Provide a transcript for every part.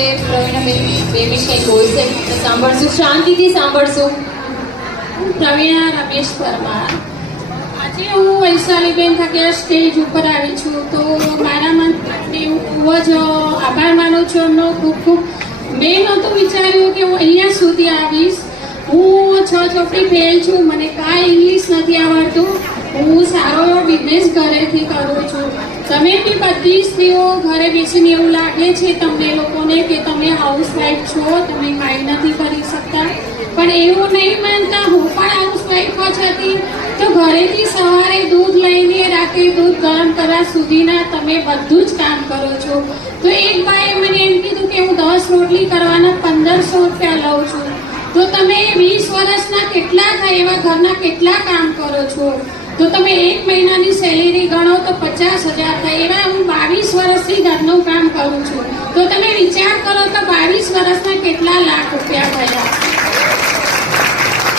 આપણે પ્રવીણાબેન બેબી કંઈક બોલશે તો સાંભળશું, શાંતિથી સાંભળશું. પ્રવીણા રમેશ પરમાર. આજે હું વૈશાલીબેન થકી સ્ટેજ ઉપર આવી છું તો મારા મનથી હું ખૂબ જ આભાર માનું છું એમનો ખૂબ ખૂબ. મેં નહોતું વિચાર્યું કે હું અહીંયા સુધી આવીશ. હું 6 ચોપડી ફેલ છું, મને કાંઈ ઇંગ્લિશ નથી આવડતું. હું સારો એવો બિઝનેસ ઘરેથી કરું છું. તમે બી બધી સ્ત્રીઓ ઘરે બેસીને એવું લાગે છે તમને લોકોને કે તમે હાઉસવાઈફ છો, તમે કાંઈ નથી કરી શકતા, પણ એવું નહીં માનતા. હું પણ હાઉસવાઈફ જ હતી તો ઘરેથી સવારે દૂધ લઈને રાત્રે દૂધ ગરમ કરવા સુધીના તમે બધું જ કામ કરો છો. તો એક ભાઈએ મને એમ કીધું કે હું 10 રોટલી કરવાના 1500 રૂપિયા લઉં છું, તો તમે 20 વર્ષના કેટલા થાય એવા ઘરના કેટલા કામ કરો છો? તો તમે 1 મહિનાની સેલેરી ગણો તો 50,000 થાય. એવા હું 22 વર્ષથી ઘરનું કામ કરું છું. તો તમે વિચાર કરો તો 22 વર્ષના કેટલા લાખ રૂપિયા થયા.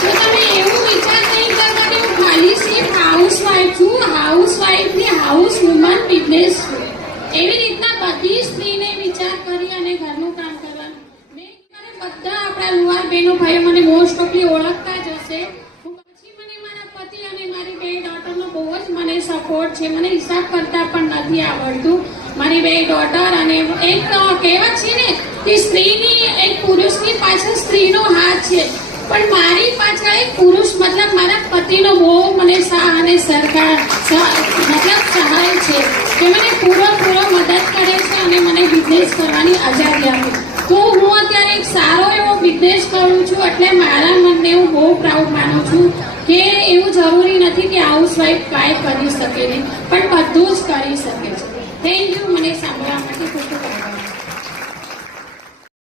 તો તમે એવું વિચાર નહીં કરતા કે હું ખાલી સિર્ફ હાઉસવાઈફ છું. હાઉસવાઈફની હાઉસ વુમન બિઝનેસ છું. એવી રીતના બધી સ્ત્રીને વિચાર કરી અને ઘરનું કામ કરવાનું. બધા આપણા લુહાર બહેનો ભાઈઓ મને મોસ્ટ ઓફલી ઓળખતા જ હશે. પછી મને મારા પતિ અને મારી 2 ડોટરનો બહુ જ મને સપોર્ટ છે. મને હિસાબ કરતા પણ નથી આવડતું. મારી 2 ડોટર અને એક કહેવત છે ને કે સ્ત્રીની એક પુરુષની પાછળ સ્ત્રીનો હાથ છે, પણ મારી પાછળ એક પુરુષ મતલબ મારા પતિનો બહુ મને સાહ અને સરકાર મતલબ સહાય છે કે મને પૂરો મદદ કરે છે અને મને બિઝનેસ કરવાની આઝાદી આપે. તો હું અત્યારે એક સારો એવો બિઝનેસ કરું છું એટલે મારા મનને હું બહુ પ્રાઉડ માનું છું કે એવું જરૂરી નથી કે હાઉસવાઈફ કાંઈ કરી શકે નહીં, પણ બધું જ કરી શકે છે. થેન્ક યુ મને સાંભળવા માટે ખૂબ ખૂબ.